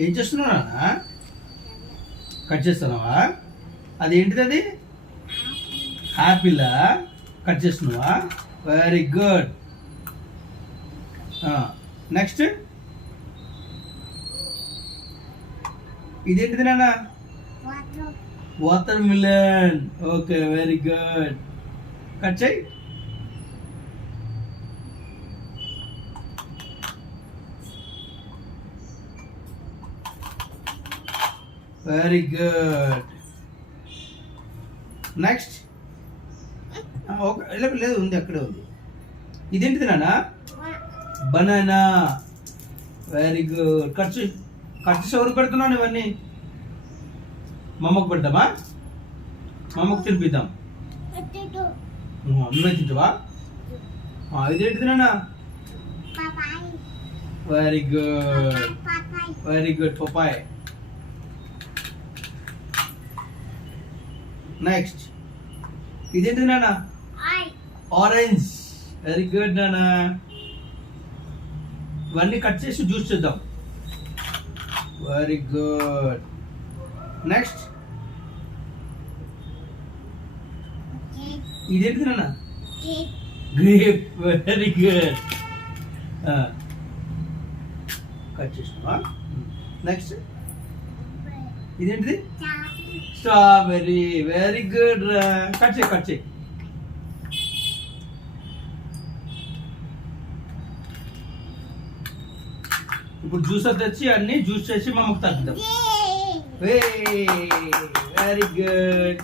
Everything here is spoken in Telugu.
ఏం చేస్తున్నావు నాన్న? కట్ చేస్తున్నావా? అది ఏంటిది అది? యాపిల్ కట్ చేస్తున్నావా? వెరీ గుడ్ నెక్స్ట్ ఇదేంటిది నాన్న? Watermelon okay very good cut చేయి. వెరీ గుడ్ నెక్స్ట్ ఓకే లేదు ఉంది అక్కడే ఉంది. ఇదేంటిది నాన్న? బనానా వెరీ గుడ్ ఖర్చు ఖర్చు ఎవరికి పెడుతున్నాను ఇవన్నీ? మా అమ్మకు పెడతామా? మా అమ్మకు తినిపిద్దాం నువ్వే తింటావా? ఇదేంటిది నాన్న? Very good very good papaya. Next ఇదేంటిది నాన్న? ఆరెంజ్ వెరీ గుడ్ నాన్న. ఇవన్నీ కట్ చేసి జ్యూస్ చేద్దాం. వెరీ గుడ్ నెక్స్ట్ ఇదేంటిది నాన్న? గ్రేప్ వెరీ గుడ్ కట్ చేసినావా? నెక్స్ట్ ఇదేంటిది? స్ట్రాబెరీ వెరీ గుడ్ కట్ చేయి కట్ చేయి ఇప్పుడు జ్యూస్ తెచ్చి అన్ని జ్యూస్ చేసి మా అమ్మకు తగ్గుదాం వెరీ గుడ్